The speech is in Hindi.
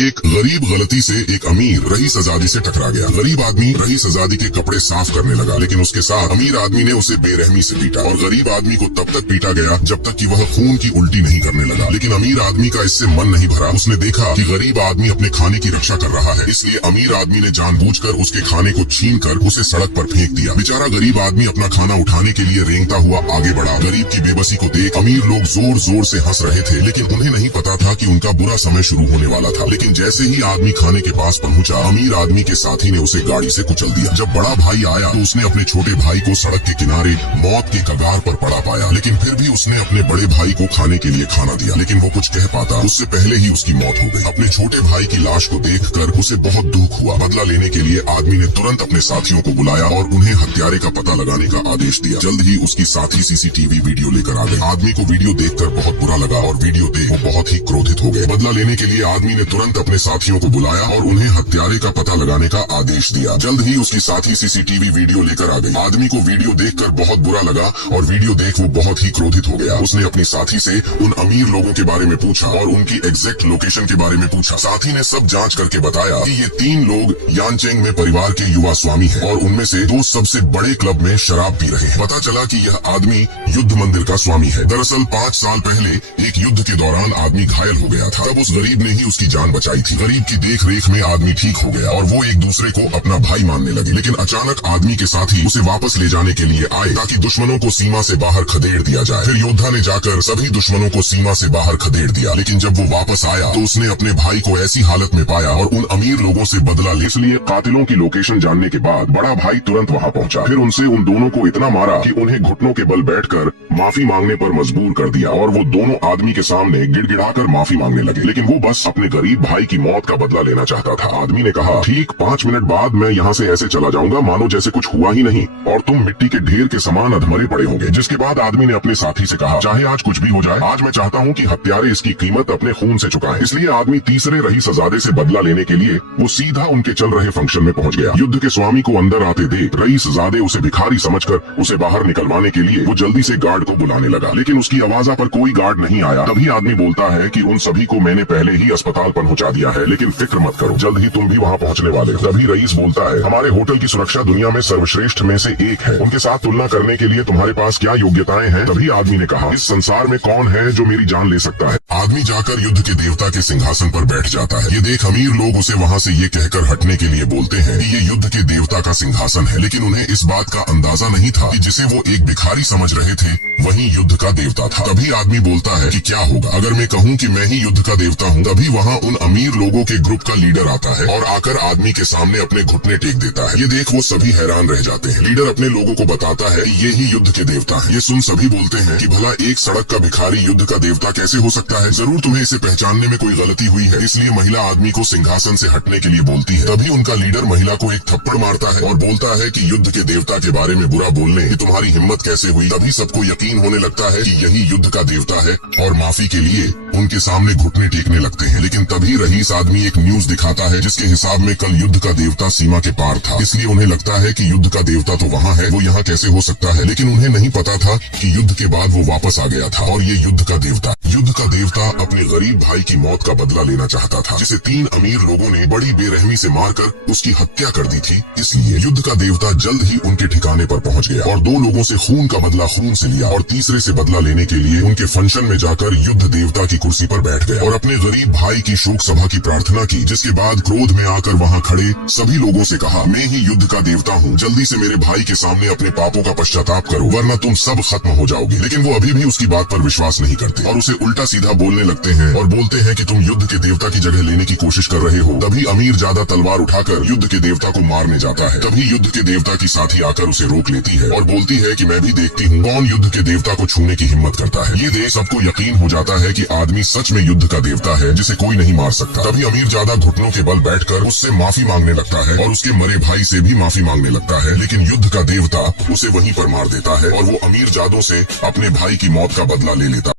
एक गरीब गलती से एक अमीर रईस-ए-ज़ादी से टकरा गया। गरीब आदमी रईस-ए-ज़ादी के कपड़े साफ करने लगा, लेकिन उसके साथ अमीर आदमी ने उसे बेरहमी से पीटा और गरीब आदमी को तब तक पीटा गया जब तक कि वह खून की उल्टी नहीं करने लगा। लेकिन अमीर आदमी का इससे मन नहीं भरा। उसने देखा कि गरीब आदमी अपने खाने की रक्षा कर रहा है, इसलिए अमीर आदमी ने जानबूझकर उसके खाने को छीनकर उसे सड़क पर फेंक दिया। बेचारा गरीब आदमी अपना खाना उठाने के लिए रेंगता हुआ आगे बढ़ा। गरीब की बेबसी को देख अमीर लोग जोर जोर से हंस रहे थे, लेकिन उन्हें नहीं पता था कि उनका बुरा समय शुरू होने वाला था। लेकिन जैसे ही आदमी खाने के पास पहुंचा, अमीर आदमी के साथी ने उसे गाड़ी से कुचल दिया। जब बड़ा भाई आया तो उसने अपने छोटे भाई को सड़क के किनारे मौत के कगार पर पड़ा पाया, लेकिन फिर भी उसने अपने बड़े भाई को खाने के लिए खाना दिया। लेकिन वो कुछ कह पाता उससे पहले ही उसकी मौत हो गई। अपने छोटे भाई की लाश को देखकर उसे बहुत दुख हुआ। बदला लेने के लिए आदमी ने तुरंत अपने साथियों को बुलाया और उन्हें हत्यारे का पता लगाने का आदेश दिया। जल्द ही उसकी साथी सीसीटीवी वीडियो लेकर आ गए। आदमी को वीडियो देखकर बहुत बुरा लगा और वीडियो देख वो बहुत ही क्रोधित हो गए। बदला लेने के लिए आदमी ने तुरंत अपने साथियों को बुलाया और उन्हें हत्यारे का पता लगाने का आदेश दिया। जल्द ही उसकी साथी सीसीटीवी वीडियो लेकर आ गई। आदमी को वीडियो देखकर बहुत बुरा लगा और वीडियो देख वो बहुत ही क्रोधित हो गया। उसने अपनी साथी से उन अमीर लोगों के बारे में पूछा और उनकी एग्जैक्ट लोकेशन के बारे में पूछा। साथी ने सब जांच करके बताया कि ये 3 लोग यांचेंग में परिवार के युवा स्वामी हैं और उनमें से 2 सबसे बड़े क्लब में शराब पी रहे हैं। पता चला कि यह आदमी युद्ध मंदिर का स्वामी है। दरअसल 5 साल पहले एक युद्ध के दौरान आदमी घायल हो गया था, तब उस गरीब ने ही उसकी जान बचाई थी। गरीब की देख रेख में आदमी ठीक हो गया और वो एक दूसरे को अपना भाई मानने लगे। लेकिन अचानक आदमी के साथी उसे वापस ले जाने के लिए आए ताकि दुश्मनों को सीमा से बाहर खदेड़ दिया जाए। फिर योद्धा ने जाकर सभी दुश्मनों को सीमा से बाहर खदेड़ दिया। लेकिन जब वो वापस आया तो उसने अपने भाई को ऐसी हालत में पाया और उन अमीर लोगों से बदला ले। इसलिए कातिलों की लोकेशन जानने के बाद बड़ा भाई तुरंत वहाँ पहुँचा। फिर उनसे उन दोनों को इतना मारा कि उन्हें घुटनों के बल बैठकर माफी मांगने पर मजबूर कर दिया और वो दोनों आदमी के सामने गिड़गिड़ाकर माफी मांगने लगे। लेकिन वो बस अपने गरीब भाई की मौत का बदला लेना चाहता था। आदमी ने कहा, ठीक 5 मिनट बाद मैं यहाँ से ऐसे चला जाऊंगा मानो जैसे कुछ हुआ ही नहीं और तुम मिट्टी के ढेर के समान अधमरे पड़े होंगे। जिसके बाद आदमी ने अपने साथी से कहा, चाहे आज कुछ भी हो जाए, आज मैं चाहता हूँ कि हत्यारे इसकी कीमत अपने खून से चुकाएं। इसलिए आदमी तीसरे रईस-ए-ज़ादे से बदला लेने के लिए वो सीधा उनके चल रहे फंक्शन में पहुँच गया। युद्ध के स्वामी को अंदर आते देख रईस-ए-ज़ादे उसे भिखारी समझकर उसे बाहर निकलवाने के लिए वो जल्दी से गार्ड को बुलाने लगा। लेकिन उसकी आवाज़ पर कोई गार्ड नहीं आया। तभी आदमी बोलता है कि उन सभी को मैंने पहले ही अस्पताल पहुंचा दिया है, लेकिन फिक्र मत करो, जल्द ही तुम भी वहां पहुंचने वाले हो। तभी रईस बोलता है, हमारे होटल की सुरक्षा दुनिया में सर्वश्रेष्ठ में से एक है, उनके साथ तुलना करने के लिए तुम्हारे पास क्या योग्यताएं हैं? तभी आदमी ने कहा, इस संसार में कौन है जो मेरी जान ले सकता है? आदमी जाकर युद्ध के देवता के सिंहासन पर बैठ जाता है। ये देख अमीर लोग उसे वहाँ से ये कहकर हटने के लिए बोलते हैं कि ये युद्ध के देवता का सिंहासन है, लेकिन उन्हें इस बात का अंदाजा नहीं था कि जिसे वो एक भिखारी समझ रहे थे वही युद्ध का देवता था। तभी आदमी बोलता है कि क्या होगा अगर मैं कहूँ कि मैं ही युद्ध का देवता हूँ? तभी वहाँ उन अमीर लोगों के ग्रुप का लीडर आता है और आकर आदमी के सामने अपने घुटने टेक देता है। ये देख वो सभी हैरान रह जाते हैं। लीडर अपने लोगों को बताता है कि ये ही युद्ध के देवता है। ये सुन सभी बोलते हैं कि भला एक सड़क का भिखारी युद्ध का देवता कैसे हो सकता है? जरूर तुम्हें इसे पहचानने में कोई गलती हुई है। इसलिए महिला आदमी को सिंहासन से हटने के लिए बोलती है। तभी उनका लीडर महिला को एक थप्पड़ मारता है और बोलता है कि युद्ध के देवता के बारे में बुरा बोलने की तुम्हारी हिम्मत कैसे हुई? तभी सबको यकीन होने लगता है कि यही युद्ध का देवता है और माफी के लिए उनके सामने घुटने टेकने लगते हैं। लेकिन तभी रईस आदमी एक न्यूज दिखाता है जिसके हिसाब में कल युद्ध का देवता सीमा के पार था। इसलिए उन्हें लगता है कि युद्ध का देवता तो वहाँ है, वो यहाँ कैसे हो सकता है? लेकिन उन्हें नहीं पता था कि युद्ध के बाद वो वापस आ गया था और ये युद्ध का देवता अपने गरीब भाई की मौत का बदला लेना चाहता था, जिसे 3 अमीर लोगों ने बड़ी बेरहमी से मारकर उसकी हत्या कर दी थी। इसलिए युद्ध का देवता जल्द ही उनके ठिकाने पर पहुंच गया और 2 लोगों से खून का बदला खून से लिया और तीसरे से बदला लेने के लिए उनके फंक्शन में जाकर युद्ध देवता की कुर्सी पर बैठ गया और अपने गरीब भाई की शोक सभा की प्रार्थना की। जिसके बाद क्रोध में आकर वहाँ खड़े सभी लोगों से कहा, मैं ही युद्ध का देवता हूँ, जल्दी से मेरे भाई के सामने अपने पापों का पश्चाताप करो वरना तुम सब खत्म हो जाओगे। लेकिन वो अभी भी उसकी बात पर विश्वास नहीं करते और उसे उल्टा सीधा बोलने लगते हैं और बोलते हैं कि तुम युद्ध के देवता की जगह लेने की कोशिश कर रहे हो। तभी अमीर ज्यादा तलवार उठाकर युद्ध के देवता को मारने जाता है। तभी युद्ध के देवता की साथी आकर उसे रोक लेती है और बोलती है कि मैं भी देखती हूँ कौन युद्ध के देवता को छूने की हिम्मत करता है। ये देख सबको यकीन हो जाता है कि आदमी सच में युद्ध का देवता है जिसे कोई नहीं मार सकता। तभी अमीर ज्यादा घुटनों के बल बैठकर उससे माफी मांगने लगता है और उसके मरे भाई से भी माफी मांगने लगता है। लेकिन युद्ध का देवता उसे वहीं पर मार देता है और वो अमीर जादों से अपने भाई की मौत का बदला ले लेता है।